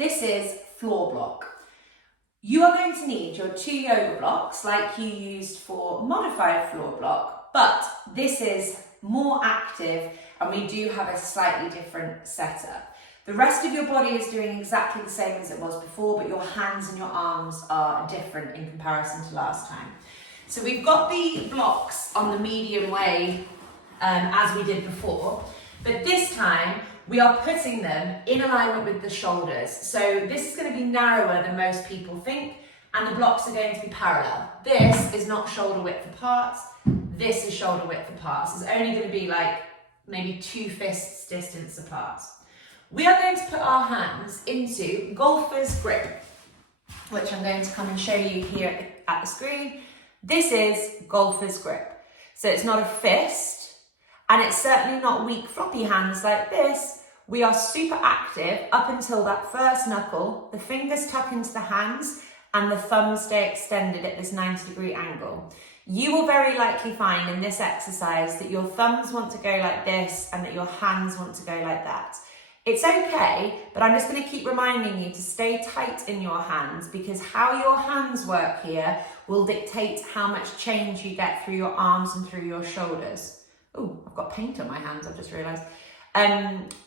This is floor block. You are going to need your 2 yoga blocks like you used for modified floor block, but this is more active and we do have a slightly different setup. The rest of your body is doing exactly the same as it was before, but your hands and your arms are different in comparison to last time. So we've got the blocks on the medium way as we did before, but this time we are putting them in alignment with the shoulders. So this is going to be narrower than most people think, and the blocks are going to be parallel. This is not shoulder width apart, this is shoulder width apart. So it's only going to be like maybe 2 fists distance apart. We are going to put our hands into golfer's grip, which I'm going to come and show you here at the screen. This is golfer's grip. So it's not a fist, and it's certainly not weak floppy hands like this. We are super active up until that first knuckle, the fingers tuck into the hands and the thumbs stay extended at this 90-degree angle. You will very likely find in this exercise that your thumbs want to go like this and that your hands want to go like that. It's okay, but I'm just going to keep reminding you to stay tight in your hands, because how your hands work here will dictate how much change you get through your arms and through your shoulders. Oh, I've got paint on my hands, I've just realised.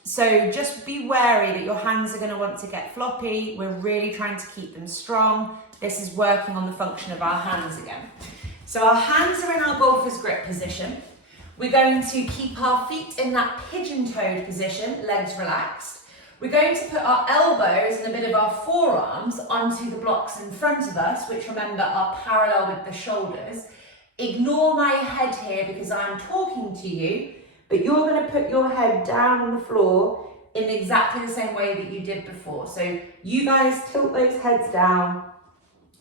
So just be wary that your hands are going to want to get floppy. We're really trying to keep them strong. This is working on the function of our hands again. So our hands are in our golfer's grip position. We're going to keep our feet in that pigeon-toed position, legs relaxed. We're going to put our elbows and a bit of our forearms onto the blocks in front of us, which remember are parallel with the shoulders. Ignore my head here because I'm talking to you, but you're going to put your head down on the floor in exactly the same way that you did before. So you guys tilt those heads down,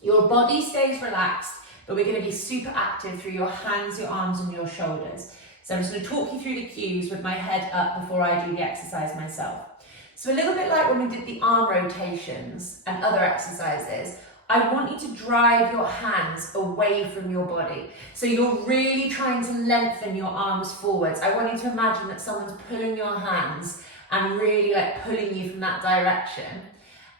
your body stays relaxed, but we're going to be super active through your hands, your arms and your shoulders. So I'm just going to talk you through the cues with my head up before I do the exercise myself. So a little bit like when we did the arm rotations and other exercises, I want you to drive your hands away from your body. So you're really trying to lengthen your arms forwards. I want you to imagine that someone's pulling your hands and really like pulling you from that direction.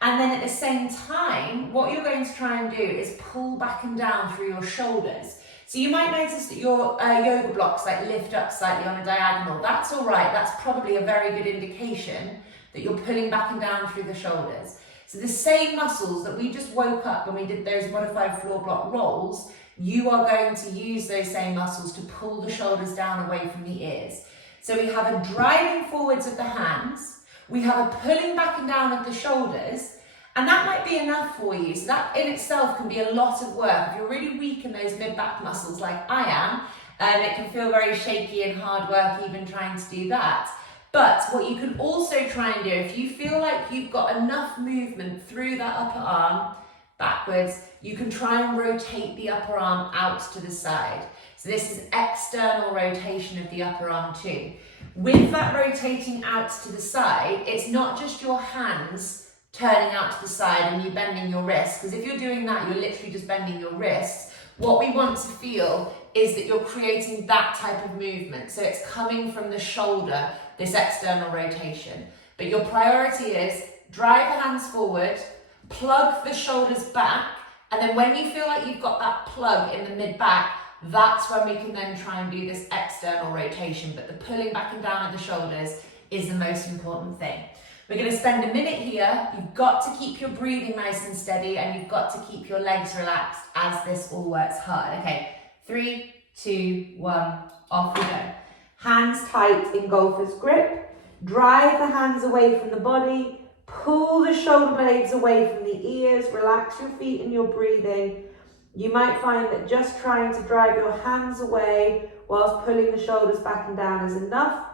And then at the same time, what you're going to try and do is pull back and down through your shoulders. So you might notice that your yoga blocks like lift up slightly on a diagonal. That's all right. That's probably a very good indication that you're pulling back and down through the shoulders. So the same muscles that we just woke up when we did those modified floor block rolls, you are going to use those same muscles to pull the shoulders down away from the ears. So we have a driving forwards of the hands, we have a pulling back and down of the shoulders, and that might be enough for you. So that in itself can be a lot of work. If you're really weak in those mid-back muscles like I am, it can feel very shaky and hard work even trying to do that. But what you can also try and do, if you feel like you've got enough movement through that upper arm backwards, you can try and rotate the upper arm out to the side. So this is external rotation of the upper arm too. With that rotating out to the side, it's not just your hands turning out to the side and you bending your wrists, because if you're doing that, you're literally just bending your wrists. What we want to feel is that you're creating that type of movement. So it's coming from the shoulder, this external rotation. But your priority is drive the hands forward, plug the shoulders back, and then when you feel like you've got that plug in the mid-back, that's when we can then try and do this external rotation. But the pulling back and down of the shoulders is the most important thing. We're going to spend a minute here. You've got to keep your breathing nice and steady, and you've got to keep your legs relaxed as this all works hard. Okay, 3, 2, 1, off we go. Hands tight in golfer's grip. Drive the hands away from the body. Pull the shoulder blades away from the ears. Relax your feet and your breathing. You might find that just trying to drive your hands away whilst pulling the shoulders back and down is enough.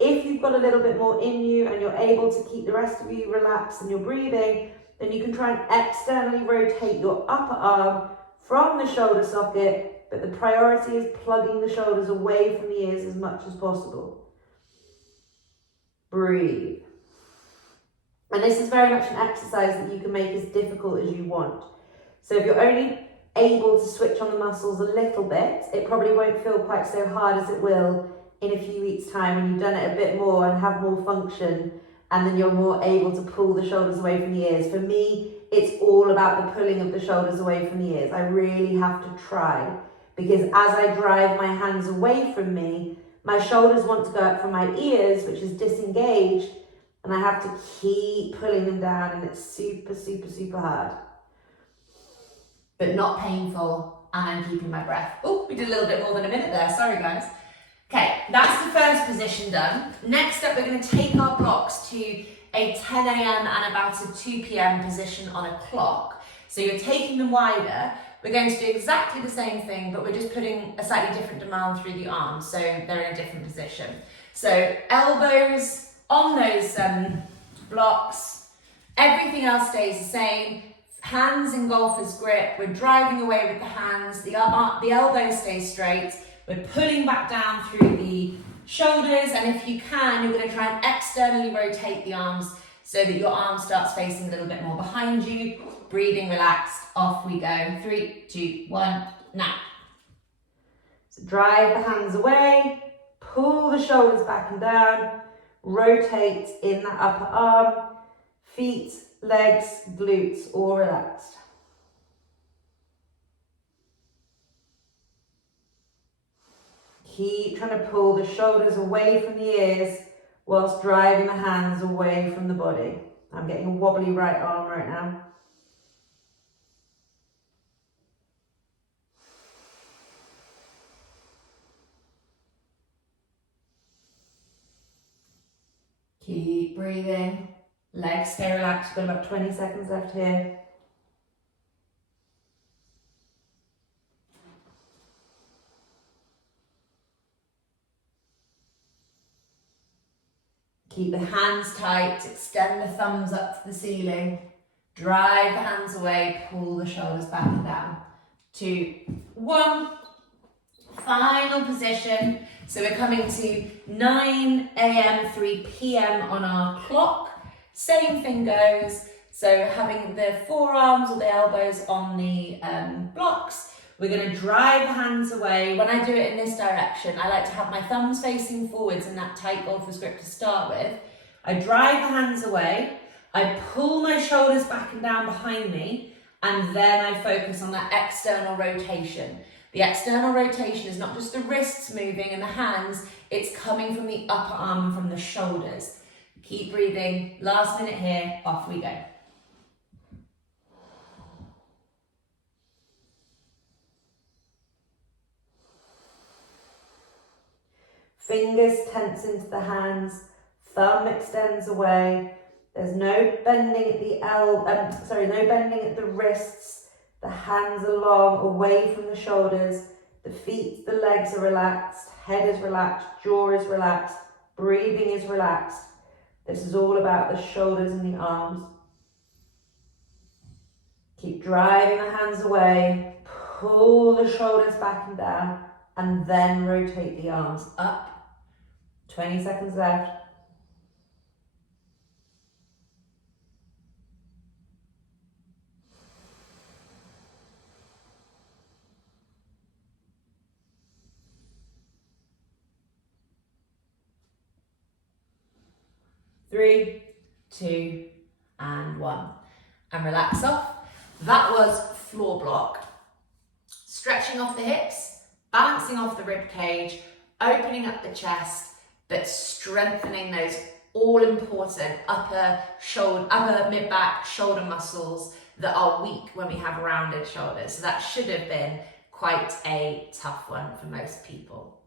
If you've got a little bit more in you and you're able to keep the rest of you relaxed and you're breathing, then you can try and externally rotate your upper arm from the shoulder socket, but the priority is plugging the shoulders away from the ears as much as possible. Breathe. And this is very much an exercise that you can make as difficult as you want. So if you're only able to switch on the muscles a little bit, it probably won't feel quite so hard as it will in a few weeks' time when you've done it a bit more and have more function and then you're more able to pull the shoulders away from the ears. For me, it's all about the pulling of the shoulders away from the ears. I really have to try, because as I drive my hands away from me, my shoulders want to go up from my ears, which is disengaged, and I have to keep pulling them down, and it's super, super, super hard. But not painful, and I'm keeping my breath. Oh, we did a little bit more than a minute there, sorry guys. Okay, that's the first position done. Next up, we're going to take our blocks to a 10 a.m. and about a 2 p.m. position on a clock. So you're taking them wider. We're going to do exactly the same thing, but we're just putting a slightly different demand through the arms, so they're in a different position. So elbows on those blocks, everything else stays the same. Hands in golfer's grip, we're driving away with the hands, the elbows stay straight, we're pulling back down through the shoulders, and if you can, you're going to try and externally rotate the arms so that your arm starts facing a little bit more behind you. Breathing relaxed, off we go. 3, 2, 1, now. So drive the hands away, pull the shoulders back and down, rotate in that upper arm, feet, legs, glutes, all relaxed. Keep trying to pull the shoulders away from the ears whilst driving the hands away from the body. I'm getting a wobbly right arm right now. Keep breathing. Legs stay relaxed. We've got about 20 seconds left here. Keep the hands tight, extend the thumbs up to the ceiling, drive the hands away, pull the shoulders back and down. 2, 1, final position. So we're coming to 9 a.m., 3 p.m. on our clock. Same thing goes. So having the forearms or the elbows on the blocks, we're going to drive the hands away. When I do it in this direction, I like to have my thumbs facing forwards in that tight golfer's grip to start with. I drive the hands away, I pull my shoulders back and down behind me, and then I focus on that external rotation. The external rotation is not just the wrists moving and the hands, it's coming from the upper arm and from the shoulders. Keep breathing. Last minute here, off we go. Fingers tense into the hands, thumb extends away. There's no bending at the no bending at the wrists. The hands are long, away from the shoulders. The feet, the legs are relaxed. Head is relaxed. Jaw is relaxed. Breathing is relaxed. This is all about the shoulders and the arms. Keep driving the hands away. Pull the shoulders back and down, and then rotate the arms up. 20 seconds left. Three, 2, and 1. And relax off. That was floor block. Stretching off the hips, balancing off the rib cage, opening up the chest, but strengthening those all-important upper mid-back shoulder muscles that are weak when we have rounded shoulders. So that should have been quite a tough one for most people.